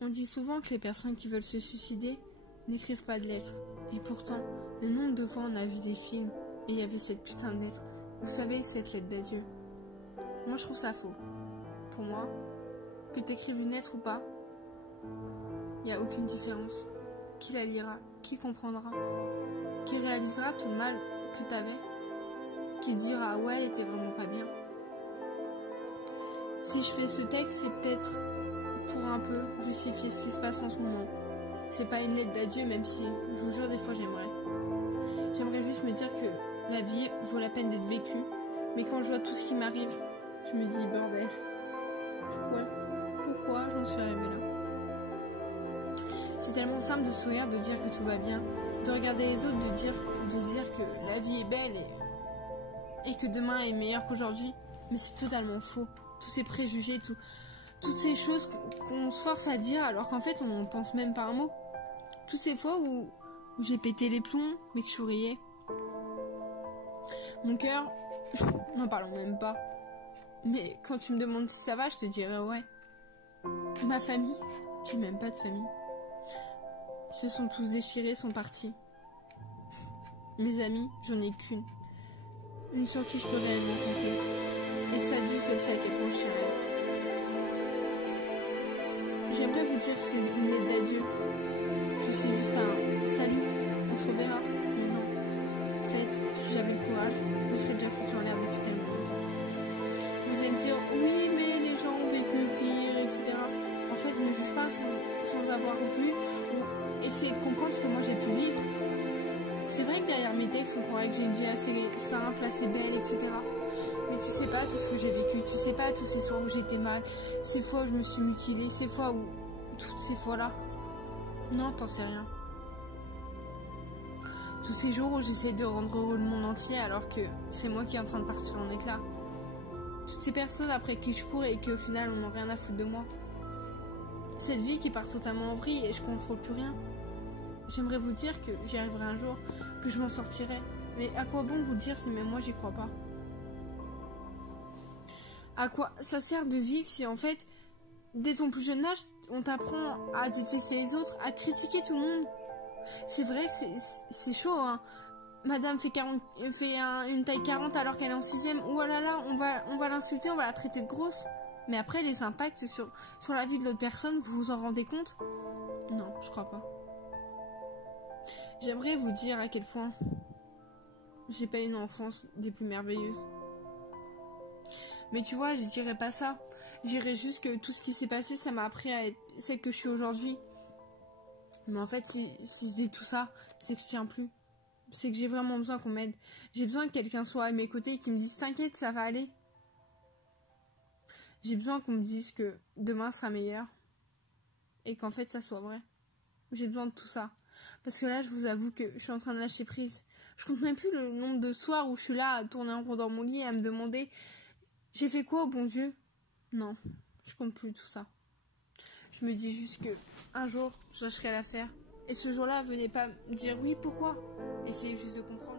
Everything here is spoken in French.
On dit souvent que les personnes qui veulent se suicider n'écrivent pas de lettres. Et pourtant, le nombre de fois on a vu des films et il y avait cette putain de lettre. Vous savez, cette lettre d'adieu. Moi, je trouve ça faux. Pour moi, que t'écrives une lettre ou pas, il n'y a aucune différence. Qui la lira, qui comprendra, qui réalisera tout le mal que t'avais, qui dira ouais, elle était vraiment pas bien. Si je fais ce texte, c'est peut-être pour un peu justifier ce qui se passe en ce moment. C'est pas une lettre d'adieu, même si, je vous jure, des fois j'aimerais. J'aimerais juste me dire que la vie vaut la peine d'être vécue, mais quand je vois tout ce qui m'arrive, je me dis bordel. Pourquoi j'en suis arrivée là? C'est tellement simple de sourire, de dire que tout va bien, de regarder les autres, de dire que la vie est belle et que demain est meilleur qu'aujourd'hui. Mais c'est totalement faux. Tous ces préjugés, toutes ces choses qu'on se force à dire alors qu'en fait on ne pense même pas un mot. Toutes ces fois où j'ai pété les plombs mais que je souriais. Mon cœur, n'en parlons même pas. Mais quand tu me demandes si ça va, je te dirais ouais. Ma famille, j'ai même pas de famille. Se sont tous déchirés, sont partis. Mes amis, j'en ai qu'une. Une sur qui je peux réellement compter. Et ça, Dieu seul sait à quel point je suis réelle. J'aimerais vous dire que c'est une lettre d'adieu. Que c'est juste un salut, on se reverra. Mais non. En fait, si j'avais le courage, je me serais déjà foutu en l'air depuis tellement longtemps. Vous allez me dire, oui, mais les gens ont vécu pire, etc. En fait, ne juge pas sans avoir vu ou essayer de comprendre ce que moi j'ai pu vivre. C'est vrai que derrière mes textes, on croirait que j'ai une vie assez simple, assez belle, etc. Mais tu sais pas tout ce que j'ai vécu, tu sais pas tous ces soirs où j'étais mal, ces fois où je me suis mutilée, ces fois où... toutes ces fois-là. Non, t'en sais rien. Tous ces jours où j'essaie de rendre heureux le monde entier alors que c'est moi qui est en train de partir en éclats. Toutes ces personnes après qui je cours et qu'au final on n'a rien à foutre de moi. Cette vie qui part totalement en vrille et je contrôle plus rien. J'aimerais vous dire que j'y arriverai un jour, que je m'en sortirai. Mais à quoi bon vous le dire si même moi j'y crois pas? À quoi ça sert de vivre si en fait, dès ton plus jeune âge, on t'apprend à détester les autres, à critiquer tout le monde? C'est vrai que c'est chaud, hein. Madame fait une taille 40 alors qu'elle est en 6ème. Oh là là, on va l'insulter, on va la traiter de grosse. Mais après, les impacts sur la vie de l'autre personne, vous vous en rendez compte? Non, je crois pas. J'aimerais vous dire à quel point j'ai pas une enfance des plus merveilleuses. Mais tu vois, je dirais pas ça. Je dirais juste que tout ce qui s'est passé, ça m'a appris à être celle que je suis aujourd'hui. Mais en fait, si je dis tout ça, c'est que je tiens plus. C'est que j'ai vraiment besoin qu'on m'aide. J'ai besoin que quelqu'un soit à mes côtés et qui me dise t'inquiète, ça va aller. J'ai besoin qu'on me dise que demain sera meilleur. Et qu'en fait, ça soit vrai. J'ai besoin de tout ça. Parce que là, je vous avoue que je suis en train de lâcher prise. Je compte même plus le nombre de soirs où je suis là à tourner en rond dans mon lit et à me demander j'ai fait quoi au bon Dieu? Non, je compte plus tout ça. Je me dis juste que un jour, je lâcherai l'affaire. Et ce jour-là, venez pas me dire oui, pourquoi? Essayez juste de comprendre.